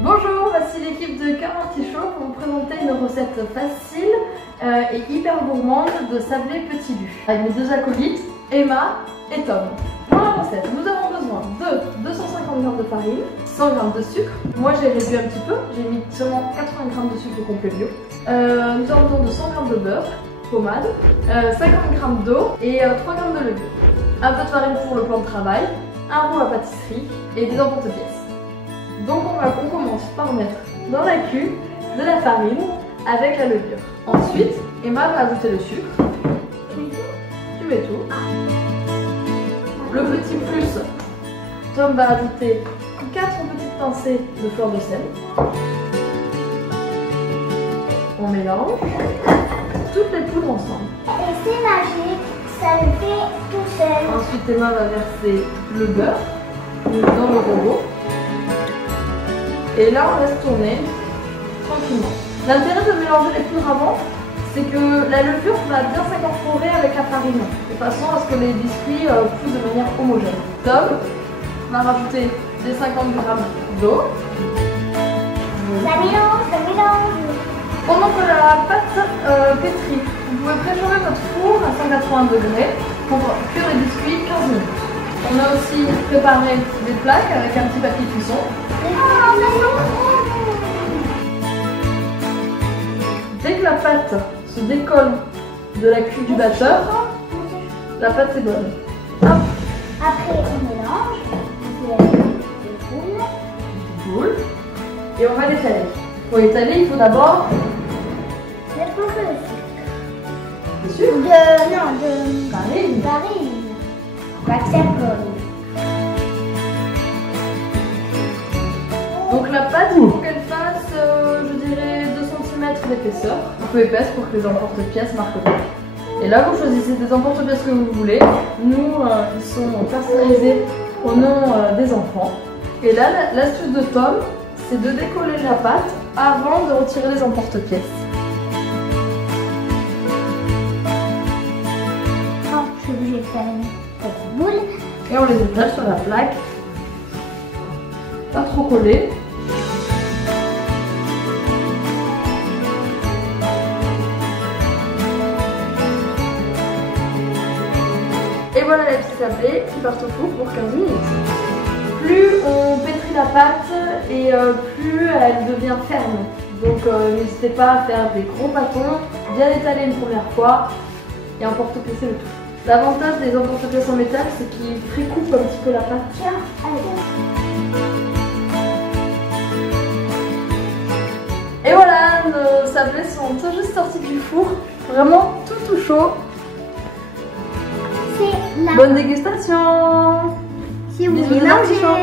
Bonjour, voici l'équipe de Cœur Artichaut pour vous présenter une recette facile et hyper gourmande de sablé petit lu avec mes deux acolytes, Emma et Tom. Pour la recette, nous avons besoin de 250 g de farine, 100 g de sucre. Moi j'ai réduit un petit peu, j'ai mis seulement 80 g de sucre complet bio. Nous avons besoin de 100 g de beurre, pommade, 50 g d'eau et 3 g de levure. Un peu de farine pour le plan de travail, un roux à pâtisserie et des emporte-pièces. Donc on commence par mettre dans la cuve de la farine avec la levure. Ensuite, Emma va ajouter le sucre. Tu mets tout. Le petit plus, Tom va ajouter 4 petites pincées de fleur de sel. On mélange toutes les poudres ensemble. Et c'est magique, ça le fait tout seul. Ensuite, Emma va verser le beurre dans le robot. Et là, on laisse tourner tranquillement. L'intérêt de mélanger les poudres avant, c'est que la levure va bien s'incorporer avec la farine, de façon à ce que les biscuits poussent de manière homogène. Tom va rajouter les 50 g d'eau. Ça mélange, ça mélange. Pendant que la pâte pétrit, vous pouvez préchauffer votre four à 180 degrés pour cuire les biscuits 15 minutes. On a aussi préparé des plaques avec un petit papier cuisson. Dès que la pâte se décolle de la cuve du batteur, la pâte c'est bonne. Hop. Après on mélange, Des boules. Et on va l'étaler. Pour l'étaler, il faut d'abord mettre un peu de sucre. le sucre. De Farine. farine. L'accepte. Donc la pâte, il faut qu'elle fasse, je dirais, 2 cm d'épaisseur. Un peu épaisse pour que les emporte-pièces marquent bien. Et là, vous choisissez des emporte-pièces que vous voulez. Nous, ils sont personnalisés au nom des enfants. Et là, l'astuce de Tom, c'est de décoller la pâte avant de retirer les emporte-pièces. Oh, je suis obligée de faire une petite boule. Et on les étale sur la plaque. Pas trop collé. Et voilà les petits sablés qui partent au four pour 15 minutes. Plus on pétrit la pâte et plus elle devient ferme. Donc n'hésitez pas à faire des gros bâtons, bien étalés une première fois et emporte-piécer le tout. L'avantage des emporte-pièces en métal, c'est qu'ils précoupent un petit peu la pâte. Tiens, allez. Et voilà, nos sablés sont tout juste sortis du four. Vraiment tout chaud. C'est la... Bonne dégustation! Si vous Bisous voulez les manger. artichauts.